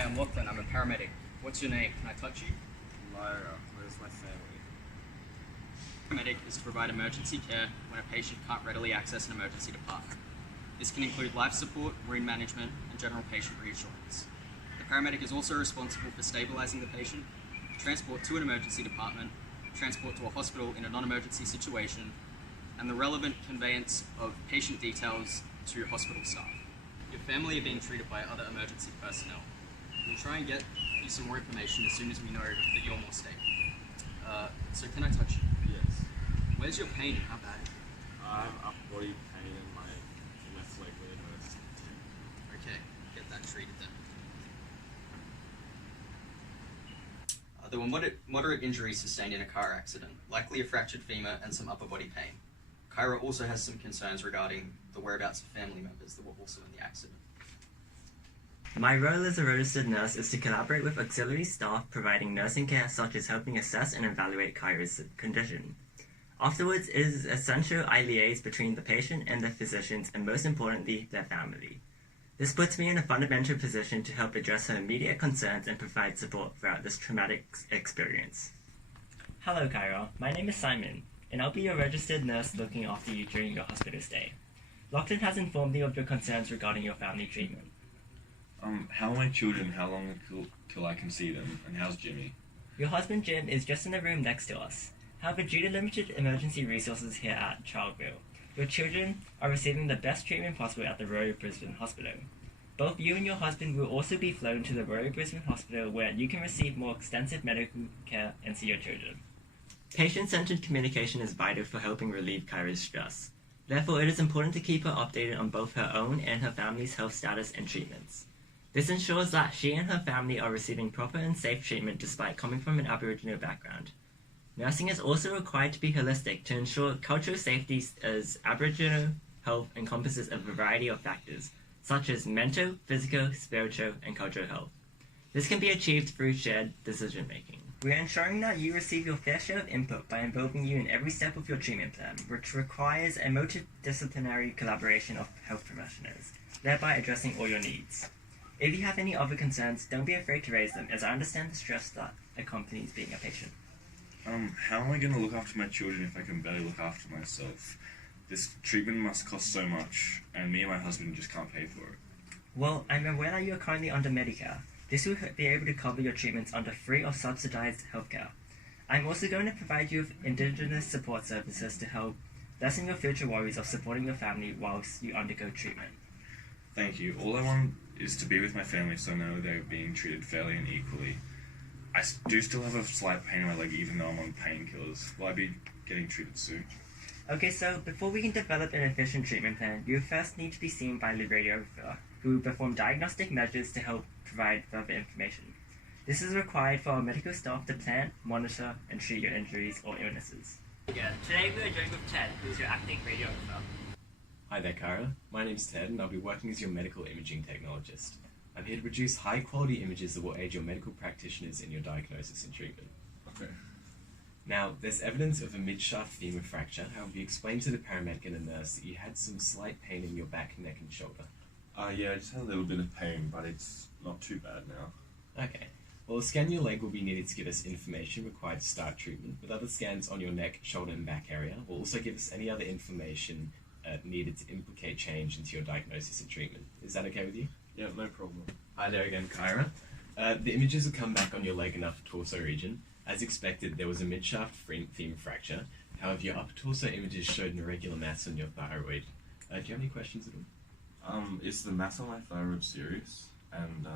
Hi, I'm Lachlan. I'm a paramedic. What's your name? Can I touch you? Lyra, where's my family? Paramedic is to provide emergency care when a patient can't readily access an emergency department. This can include life support, wound management, and general patient reassurance. The paramedic is also responsible for stabilizing the patient, transport to an emergency department, transport to a hospital in a non-emergency situation, and the relevant conveyance of patient details to hospital staff. Your family are being treated by other emergency personnel. We'll try and get you some more information as soon as we know that you're more stable. So can I touch you? Yes. Where's your pain and how bad? I have upper body pain in my left leg where it hurts. Okay, get that treated then. There were moderate injuries sustained in a car accident, likely a fractured femur and some upper body pain. Kyra also has some concerns regarding the whereabouts of family members that were also in the accident. My role as a registered nurse is to collaborate with auxiliary staff providing nursing care such as helping assess and evaluate Kyra's condition. Afterwards, it is essential I liaise between the patient and their physicians and most importantly, their family. This puts me in a fundamental position to help address her immediate concerns and provide support throughout this traumatic experience. Hello Kyra, my name is Simon, and I'll be your registered nurse looking after you during your hospital stay. Lachlan has informed me of your concerns regarding your family treatment. How are my children? How long till I can see them? And how's Jimmy? Your husband Jim is just in the room next to us. However, due to limited emergency resources here at Childville, your children are receiving the best treatment possible at the Royal Brisbane Hospital. Both you and your husband will also be flown to the Royal Brisbane Hospital where you can receive more extensive medical care and see your children. Patient-centered communication is vital for helping relieve Kyra's stress. Therefore, it is important to keep her updated on both her own and her family's health status and treatments. This ensures that she and her family are receiving proper and safe treatment despite coming from an Aboriginal background. Nursing is also required to be holistic to ensure cultural safety as Aboriginal health encompasses a variety of factors, such as mental, physical, spiritual, and cultural health. This can be achieved through shared decision-making. We are ensuring that you receive your fair share of input by involving you in every step of your treatment plan, which requires a multidisciplinary collaboration of health professionals, thereby addressing all your needs. If you have any other concerns, don't be afraid to raise them, as I understand the stress that accompanies being a patient. How am I going to look after my children if I can barely look after myself? This treatment must cost so much, and me and my husband just can't pay for it. Well, I'm aware that you are currently under Medicare. This will be able to cover your treatments under free or subsidized healthcare. I'm also going to provide you with Indigenous support services to help lessen your future worries of supporting your family whilst you undergo treatment. Thank you. All I want is to be with my family so I know they're being treated fairly and equally. I do still have a slight pain in my leg even though I'm on painkillers. Will I be getting treated soon? Okay, so before we can develop an efficient treatment plan, you first need to be seen by the radiographer, who will perform diagnostic measures to help provide further information. This is required for our medical staff to plan, monitor, and treat your injuries or illnesses. Today we are joined with Ted, who is your acting radiographer. Hi there, Kyra. My name's Ted, and I'll be working as your medical imaging technologist. I'm here to produce high-quality images that will aid your medical practitioners in your diagnosis and treatment. Okay. Now, there's evidence of a mid-shaft femur fracture. However, you explained to the paramedic and a nurse that you had some slight pain in your back, neck, and shoulder. Yeah, I just had a little bit of pain, but it's not too bad now. Okay. Well, a scan on your leg will be needed to give us information required to start treatment, with other scans on your neck, shoulder, and back area will also give us any other information needed to implicate change into your diagnosis and treatment. Is that okay with you? Yeah, no problem. Hi there again, Kyra. The images have come back on your leg and upper torso region. As expected, there was a mid-shaft femur fracture. However, your upper torso images showed an irregular mass on your thyroid. Do you have any questions at all? Is the mass on my thyroid serious? And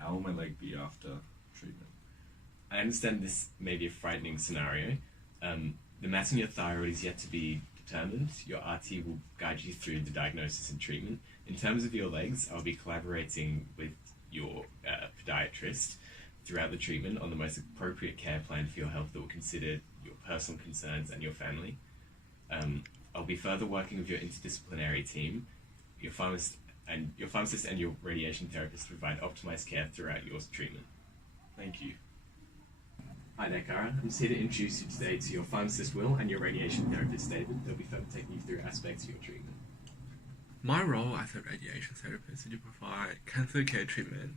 how will my leg be after treatment? I understand this may be a frightening scenario. The mass on your thyroid is yet to be determined. Your RT will guide you through the diagnosis and treatment. In terms of your legs, I'll be collaborating with your podiatrist throughout the treatment on the most appropriate care plan for your health that will consider your personal concerns and your family. I'll be further working with your interdisciplinary team, your pharmacist and your radiation therapist to provide optimized care throughout your treatment. Thank you. Hi there, Kara. I'm just here to introduce you today to your pharmacist, Will, and your radiation therapist, David. They'll be further taking you through aspects of your treatment. My role as a radiation therapist is to provide cancer care treatment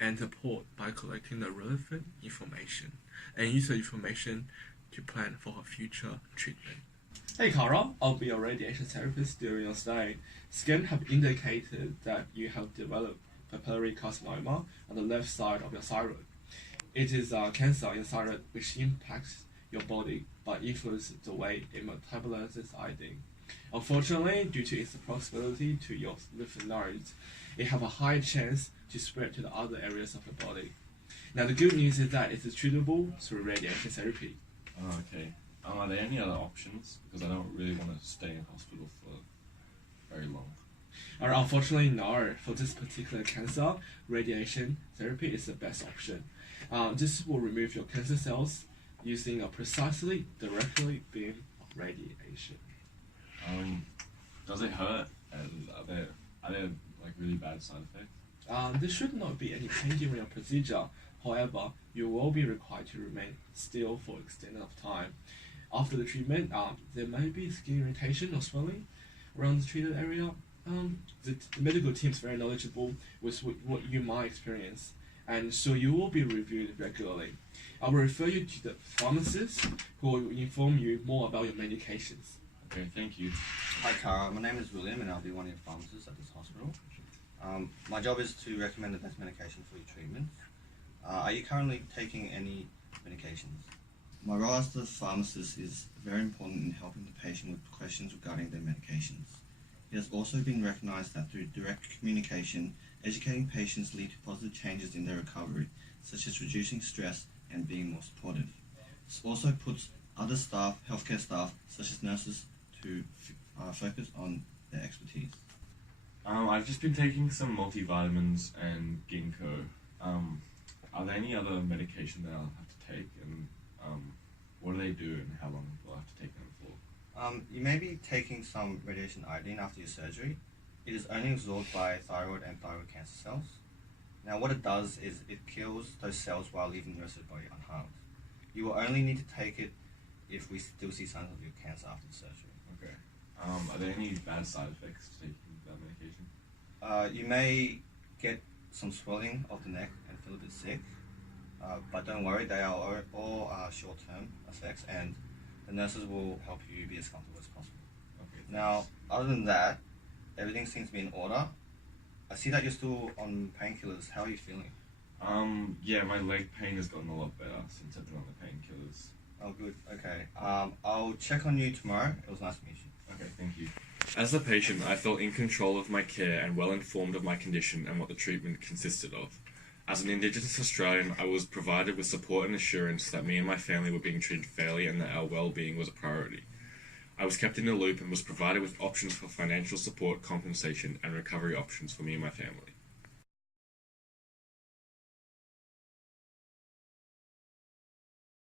and support by collecting the relevant information and use the information to plan for her future treatment. Hey Cara, I'll be your radiation therapist during your stay. Scans have indicated that you have developed papillary carcinoma on the left side of your thyroid. It is a cancer in thyroid which impacts your body but influences the way it metabolizes iodine. Unfortunately, due to its proximity to your lymph nodes, it has a high chance to spread to the other areas of the body. Now the good news is that it is treatable through radiation therapy. Oh, okay. Are there any other options? Because I don't really want to stay in hospital for very long. Unfortunately, no. For this particular cancer, radiation therapy is the best option. This will remove your cancer cells using a precisely directly beam of radiation. Does it hurt? And are there like really bad side effects? There should not be any pain during your procedure. However, you will be required to remain still for extended of time. After the treatment, there may be skin irritation or swelling around the treated area. The medical team is very knowledgeable with what you might experience, and so you will be reviewed regularly. I will refer you to the pharmacist who will inform you more about your medications. Okay, thank you. Hi Cara, my name is William and I'll be one of your pharmacists at this hospital. My job is to recommend the best medication for your treatment. Are you currently taking any medications? My role as the pharmacist is very important in helping the patient with questions regarding their medications. It has also been recognised that through direct communication, educating patients lead to positive changes in their recovery, such as reducing stress and being more supportive. This also puts other staff, healthcare staff, such as nurses, to focus on their expertise. I've just been taking some multivitamins and ginkgo. Are there any other medication that I'll have to take, and what do they do, and how long will I have to take them for? You may be taking some radiation iodine after your surgery. It is only absorbed by thyroid and thyroid cancer cells. Now what it does is it kills those cells while leaving the rest of the body unharmed. You will only need to take it if we still see signs of your cancer after the surgery. Okay. Are there any bad side effects to taking that medication? You may get some swelling of the neck and feel a bit sick, but don't worry, they are all short-term effects, and the nurses will help you be as comfortable as possible. Okay. Now, other than that, everything seems to be in order. I see that you're still on painkillers. How are you feeling? Yeah, my leg pain has gotten a lot better since I've been on the painkillers. Oh, good. Okay. I'll check on you tomorrow. It was nice to meet you. Okay, thank you. As the patient, I felt in control of my care and well informed of my condition and what the treatment consisted of. As an Indigenous Australian, I was provided with support and assurance that me and my family were being treated fairly and that our well-being was a priority. I was kept in the loop and was provided with options for financial support, compensation, and recovery options for me and my family.